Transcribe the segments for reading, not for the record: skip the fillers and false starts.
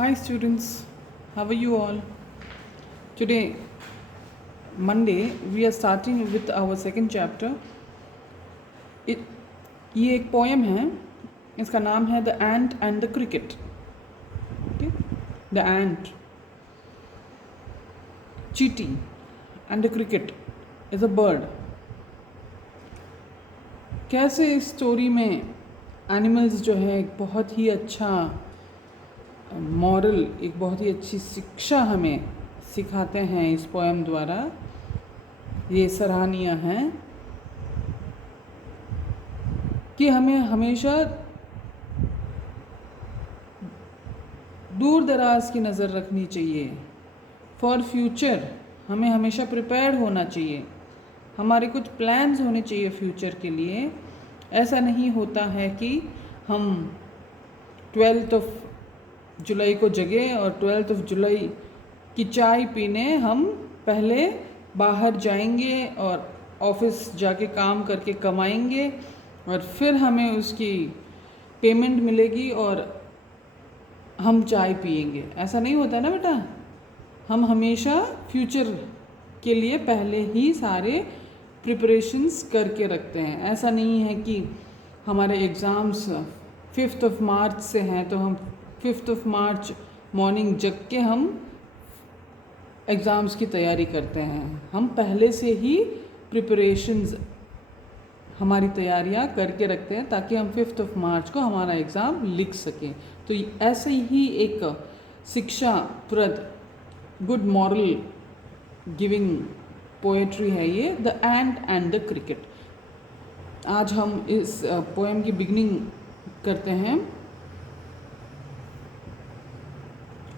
Hi students, how are you all? Today, Monday, we are starting with our second chapter. ये एक poem है, इसका नाम है the ant and the cricket. The ant, चीटी and the cricket is a bird. कैसे इस story में एनिमल्स जो है एक बहुत ही अच्छा मॉरल, एक बहुत ही अच्छी शिक्षा हमें सिखाते हैं इस पोएम द्वारा. ये सराहनीय है कि हमें हमेशा दूर दराज की नज़र रखनी चाहिए. फॉर फ्यूचर हमें हमेशा प्रिपेयर्ड होना चाहिए. हमारे कुछ प्लान्स होने चाहिए फ्यूचर के लिए. ऐसा नहीं होता है कि हम 12 जुलाई को जगे और 12 जुलाई की चाय पीने हम पहले बाहर जाएंगे और ऑफिस जाके काम करके कमाएंगे और फिर हमें उसकी पेमेंट मिलेगी और हम चाय पिएंगे. ऐसा नहीं होता ना बेटा. हम हमेशा फ्यूचर के लिए पहले ही सारे प्रिपरेशंस करके रखते हैं. ऐसा नहीं है कि हमारे एग्ज़ाम्स 5 मार्च से हैं तो हम 5 मार्च मॉर्निंग जग के हम एग्ज़ाम्स की तैयारी करते हैं. हम पहले से ही प्रिपरेशंस, हमारी तैयारियां करके रखते हैं ताकि हम 5 मार्च को हमारा एग्ज़ाम लिख सकें. तो ऐसे ही एक शिक्षाप्रद गुड मॉरल गिविंग पोएट्री है ये, the ant and the cricket. आज हम इस पोएम की बिगनिंग करते हैं.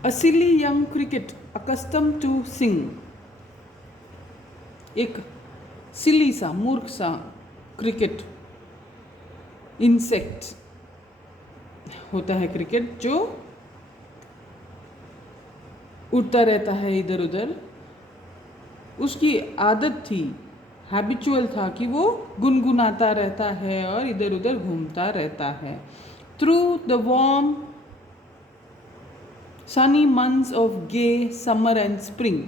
A silly young cricket accustomed to sing. एक सिली सा, मूर्ख सा क्रिकेट, इंसेक्ट होता है क्रिकेट, जो उड़ता रहता है इधर उधर. उसकी आदत थी, हैबिचुअल था कि वो गुनगुनाता रहता है और इधर उधर घूमता रहता है. Through the warm sunny months of gay summer and spring.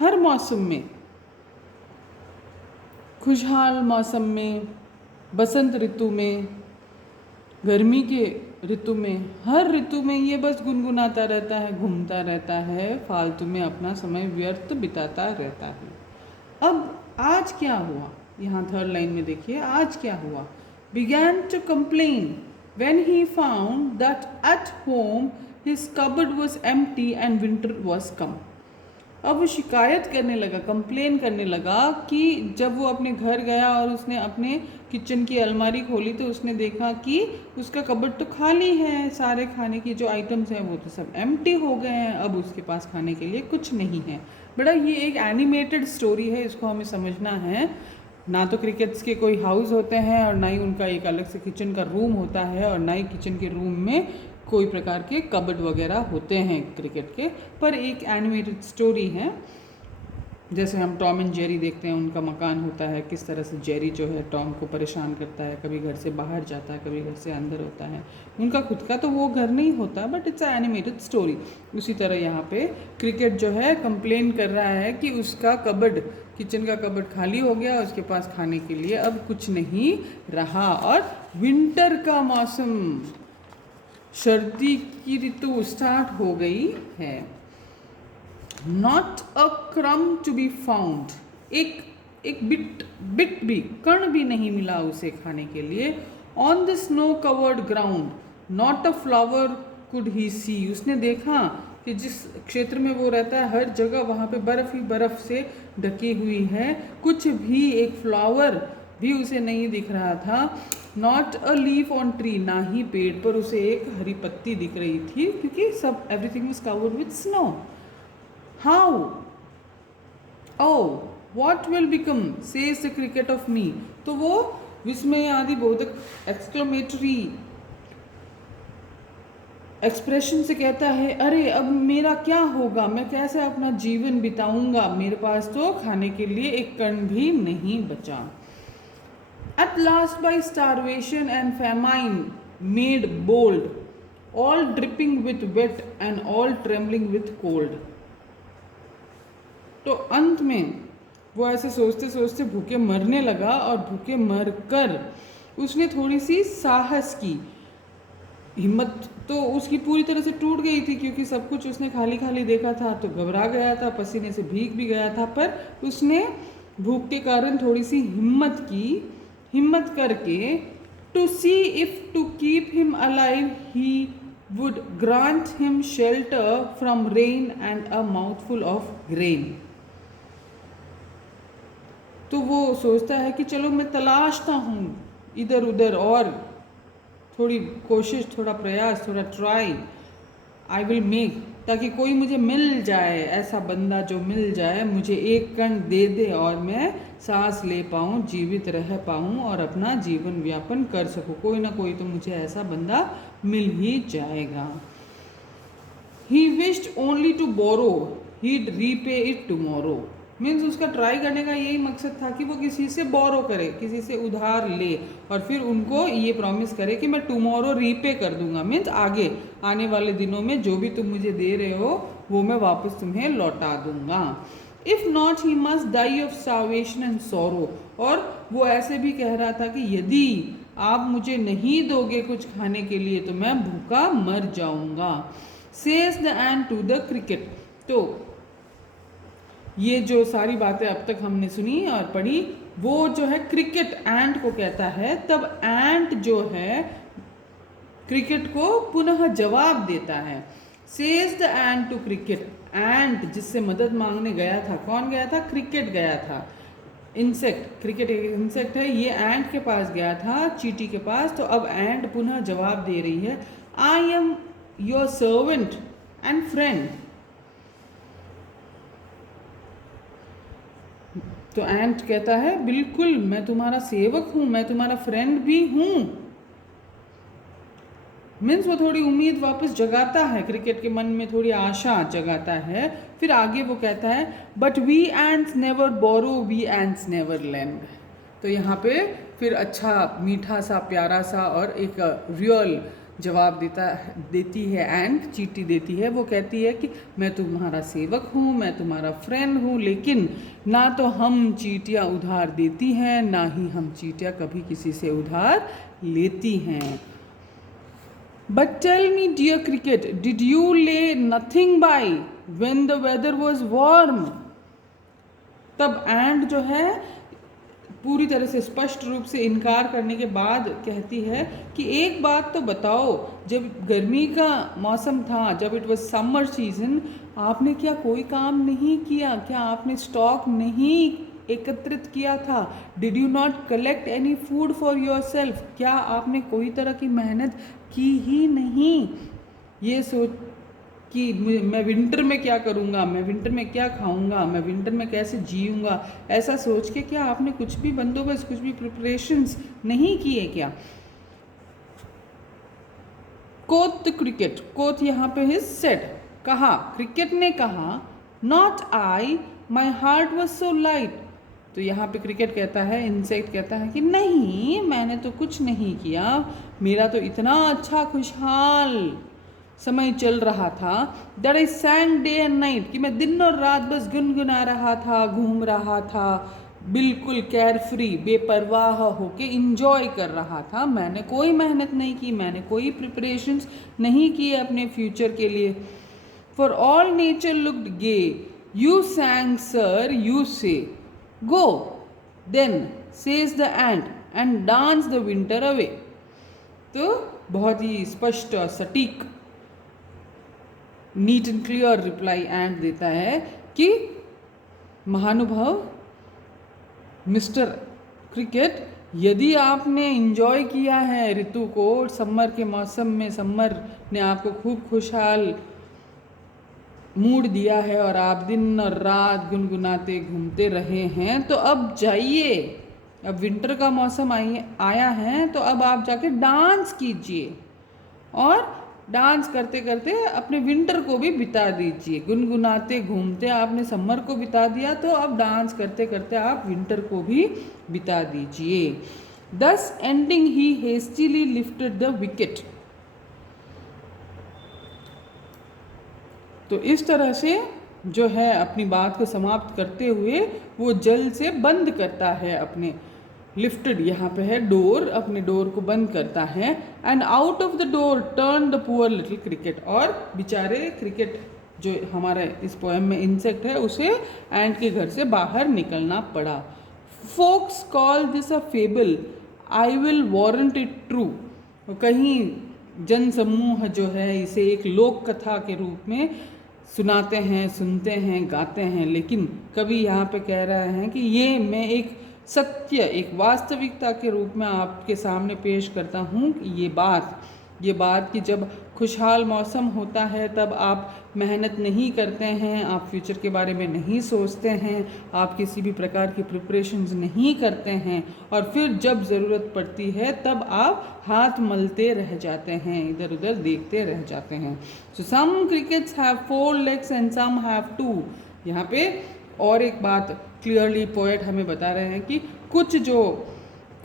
हर मौसम में, खुशहाल मौसम में, बसंत ऋतु में, गर्मी के ऋतु में, हर ऋतु में ये बस गुनगुनाता रहता है, घूमता रहता है, फालतू में अपना समय व्यर्थ बिताता रहता है. अब आज क्या हुआ, यहाँ थर्ड लाइन में देखिए, आज क्या हुआ. began to complain when he found that at home his cupboard was empty and winter was come. अब वो शिकायत करने लगा, कंप्लेन करने लगा कि जब वो अपने घर गया और उसने अपने किचन की अलमारी खोली तो उसने देखा कि उसका कबर्ड तो खाली है. सारे खाने की जो आइटम्स हैं वो तो सब एम्प्टी हो गए हैं. अब उसके पास खाने के लिए कुछ नहीं है. बड़ा ये एक एनिमेटेड स्टोरी है, इसको हमें समझना है. ना तो क्रिकेट्स के कोई हाउस होते हैं और ना ही उनका एक अलग से किचन का रूम होता है और ना ही किचन के रूम में कोई प्रकार के कबर्ड वगैरह होते हैं क्रिकेट के. पर एक एनिमेटेड स्टोरी है. जैसे हम टॉम एंड जेरी देखते हैं, उनका मकान होता है, किस तरह से जेरी जो है टॉम को परेशान करता है, कभी घर से बाहर जाता है, कभी घर से अंदर होता है. उनका खुद का तो वो घर नहीं होता, but it's a animated story. उसी तरह यहाँ पे क्रिकेट जो है कंप्लेन कर रहा है कि उसका कबर्ड, किचन का कबर्ड खाली हो गया, उसके पास खाने के लिए अब कुछ नहीं रहा. और विंटर का मौसम, सर्दी की ऋतु स्टार्ट हो गई है. Not a crumb to be found. एक बिट भी, कण भी नहीं मिला उसे खाने के लिए. On the snow covered ground not a flower could he see. उसने देखा कि जिस क्षेत्र में वो रहता है हर जगह वहाँ पे बर्फ़ ही बर्फ़ से ढकी हुई है. कुछ भी एक फ्लावर भी उसे नहीं दिख रहा था. Not a leaf on tree. ना ही पेड़ पर उसे एक हरी पत्ती दिख रही थी क्योंकि सब everything was covered with snow. How, oh what will become says the cricket of me. तो वो विस्मय आदि बोधक एक्सक्लेमेटरी एक्सप्रेशन से कहता है, अरे अब मेरा क्या होगा, मैं कैसे अपना जीवन बिताऊंगा, मेरे पास तो खाने के लिए एक कण भी नहीं बचा. At last by starvation and famine made bold, all dripping with wet and all trembling with cold. तो अंत में वो ऐसे सोचते सोचते भूखे मरने लगा और भूखे मर कर उसने थोड़ी सी साहस की। हिम्मत तो उसकी पूरी तरह से टूट गई थी क्योंकि सब कुछ उसने खाली खाली देखा था, तो घबरा गया था, पसीने से भीग भी गया था, पर उसने भूख के कारण थोड़ी सी हिम्मत की। हिम्मत करके to see if to keep him alive he would grant him shelter from rain and a mouthful of grain. तो वो सोचता है कि चलो मैं तलाशता हूँ इधर उधर और थोड़ी कोशिश, थोड़ा प्रयास, थोड़ा ट्राई आई विल मेक, ताकि कोई मुझे मिल जाए, ऐसा बंदा जो मिल जाए, मुझे एक कण दे दे और मैं सांस ले पाऊँ, जीवित रह पाऊँ और अपना जीवन व्यापन कर सकूँ। कोई ना कोई तो मुझे ऐसा बंदा मिल ही जाएगा। He wished only to borrow he'd repay it tomorrow. Means उसका ट्राई करने का यही मकसद था कि वो किसी से बोरो करे, किसी से उधार ले और फिर उनको ये प्रॉमिस करे कि मैं टुमारो रीपे कर दूंगा। मीन्स आगे आने वाले दिनों में जो भी तुम मुझे दे रहे हो वो मैं वापस तुम्हें लौटा दूंगा। If not he must die of starvation and sorrow. और वो ऐसे भी कह रहा था कि यदि आप मुझे नहीं दोगे कुछ खाने के लिए तो मैं भूखा मर जाऊंगा। Says the ant to the cricket. तो ये जो सारी बातें अब तक हमने सुनी और पढ़ी, वो जो है क्रिकेट एंट को कहता है। तब एंट जो है क्रिकेट को पुनः जवाब देता है। Says the ant to cricket. Ant जिससे मदद मांगने गया था, कौन गया था? क्रिकेट गया था। इंसेक्ट, क्रिकेट एक इंसेक्ट है, ये एंट के पास गया था, चींटी के पास। तो अब एंट पुनः जवाब दे रही है, I am your servant and friend. तो एंट कहता है बिल्कुल मैं तुम्हारा सेवक हूं, मैं तुम्हारा फ्रेंड भी हूं। मीन्स वो थोड़ी उम्मीद वापस जगाता है, क्रिकेट के मन में थोड़ी आशा जगाता है। फिर आगे वो कहता है but we ants never borrow, we ants never lend. तो यहाँ पे फिर अच्छा मीठा सा प्यारा सा और एक रियल जवाब देती है एंट, चींटी देती है। वो कहती है कि मैं तुम्हारा सेवक हूँ, मैं तुम्हारा फ्रेंड हूँ, लेकिन ना तो हम चींटियाँ उधार देती हैं, ना ही हम चींटियाँ कभी किसी से उधार लेती हैं। But tell me, dear cricket, did you lay nothing by when the weather was warm? तब एंट जो है पूरी तरह से स्पष्ट रूप से इनकार करने के बाद कहती है कि एक बात तो बताओ, जब गर्मी का मौसम था, जब इट वॉज समर सीजन, आपने क्या कोई काम नहीं किया? क्या आपने स्टॉक नहीं एकत्रित किया था? Did you not collect any food for your self? क्या आपने कोई तरह की मेहनत की ही नहीं? ये सोच कि मैं विंटर में क्या करूँगा, मैं विंटर में क्या खाऊंगा, मैं विंटर में कैसे जीऊँगा, ऐसा सोच के क्या आपने कुछ भी बंदोबस्त, कुछ भी प्रिपरेशंस नहीं किए क्या? Coat the cricket. कोट यहाँ पे हिज सेड, कहा, क्रिकेट ने कहा, not I, my heart was so light. तो यहाँ पे क्रिकेट कहता है, इंसेक्ट कहता है कि नहीं, मैंने तो कुछ नहीं किया, मेरा तो इतना अच्छा खुशहाल समय चल रहा था, that I सैंग day and night, कि मैं दिन और रात बस गुनगुना रहा था, घूम रहा था, बिल्कुल केयर फ्री, बेपरवाह होके इंजॉय कर रहा था। मैंने कोई मेहनत नहीं की, मैंने कोई प्रिपरेशंस नहीं किए अपने फ्यूचर के लिए। For all nature looked gay, you sang sir, you say, go then says the ant and dance the winter away. तो बहुत ही स्पष्ट और सटीक, neat and clear reply and देता है कि महानुभाव मिस्टर क्रिकेट, यदि आपने इंजॉय किया है ऋतु को, समर के मौसम में समर ने आपको खूब खुशहाल मूड दिया है और आप दिन और रात गुनगुनाते घूमते रहे हैं, तो अब जाइए, अब विंटर का मौसम आया है, तो अब आप जाके डांस कीजिए और डांस करते करते अपने विंटर को भी बिता दीजिए। गुनगुनाते घूमते आपने समर को बिता दिया, तो अब डांस करते करते आप विंटर को भी बिता दीजिए। दस ending he hastily lifted the wicket. तो इस तरह से जो है अपनी बात को समाप्त करते हुए वो जल से बंद करता है अपने लिफ्टेड, यहाँ पे है डोर, अपने डोर को बंद करता है। And out of the door turn the poor little cricket, और बेचारे क्रिकेट जो हमारे इस पोएम में इंसेक्ट है उसे एंट के घर से बाहर निकलना पड़ा। Folks call this a fable, I will warrant it true. कहीं जन समूह जो है इसे एक लोक कथा के रूप में सुनाते हैं, सुनते हैं, गाते हैं, लेकिन कवि यहाँ पे कह रहे हैं कि ये मैं एक सत्य, एक वास्तविकता के रूप में आपके सामने पेश करता हूँ। ये बात कि जब खुशहाल मौसम होता है तब आप मेहनत नहीं करते हैं, आप फ्यूचर के बारे में नहीं सोचते हैं, आप किसी भी प्रकार की प्रिपरेशंस नहीं करते हैं, और फिर जब ज़रूरत पड़ती है तब आप हाथ मलते रह जाते हैं, इधर उधर देखते रह जाते हैं। So some crickets have 4 legs and some have 2। यहाँ पे और एक बात क्लियरली पोएट हमें बता रहे हैं कि कुछ जो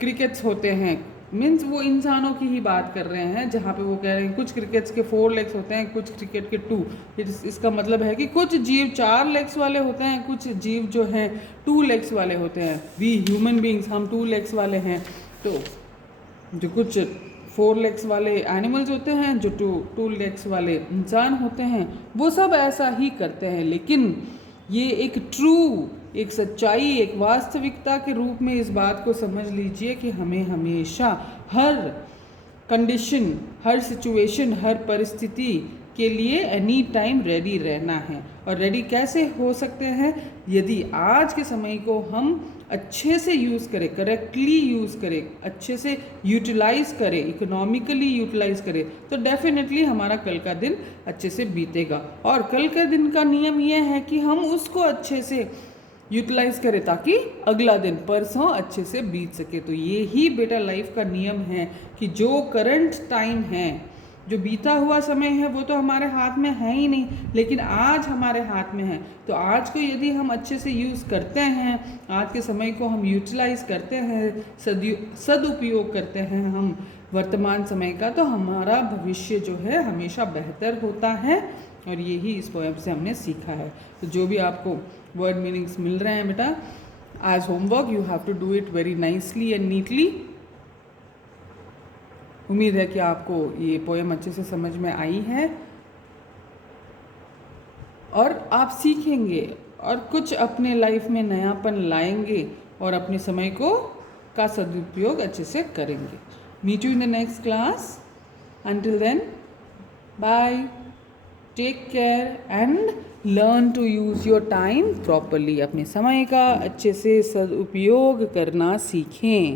क्रिकेट्स होते हैं, मीन्स वो इंसानों की ही बात कर रहे हैं, जहाँ पे वो कह रहे हैं कुछ क्रिकेट्स के 4 legs होते हैं, कुछ क्रिकेट के 2। इसका मतलब है कि कुछ जीव 4 legs वाले होते हैं, कुछ जीव जो हैं 2 legs वाले होते हैं। वी ह्यूमन बींग्स हम 2 legs वाले हैं। तो जो कुछ 4 legs वाले एनिमल्स होते हैं, जो 2 legs वाले इंसान होते हैं, वो सब ऐसा ही करते हैं। लेकिन ये एक ट्रू, एक सच्चाई, एक वास्तविकता के रूप में इस बात को समझ लीजिए कि हमें हमेशा हर कंडीशन, हर सिचुएशन, हर परिस्थिति के लिए एनी टाइम रेडी रहना है। और रेडी कैसे हो सकते हैं? यदि आज के समय को हम अच्छे से यूज़ करें, करेक्टली यूज़ करें, अच्छे से यूटिलाइज़ करें, इकोनॉमिकली यूटिलाइज़ करें, तो डेफिनेटली हमारा कल का दिन अच्छे से बीतेगा। और कल के दिन का नियम यह है कि हम उसको अच्छे से यूटिलाइज़ करें ताकि अगला दिन परसों अच्छे से बीत सके। तो ये ही बेटा लाइफ का नियम है कि जो करंट टाइम है, जो बीता हुआ समय है, वो तो हमारे हाथ में है ही नहीं, लेकिन आज हमारे हाथ में है। तो आज को यदि हम अच्छे से यूज़ करते हैं, आज के समय को हम यूटिलाइज़ करते हैं, सदुपयोग करते हैं हम वर्तमान समय का, तो हमारा भविष्य जो है हमेशा बेहतर होता है। और यही इस पोएम से हमने सीखा है। तो जो भी आपको वर्ड मीनिंग्स मिल रहे हैं बेटा, as homework you have to do it very nicely and neatly. उम्मीद है कि आपको ये पोएम अच्छे से समझ में आई है और आप सीखेंगे और कुछ अपने लाइफ में नयापन लाएंगे और अपने समय का सदुपयोग अच्छे से करेंगे। Meet you in the next class. Until then, bye, take care and learn to use your time properly. अपने समय का अच्छे से सदुपयोग करना सीखें।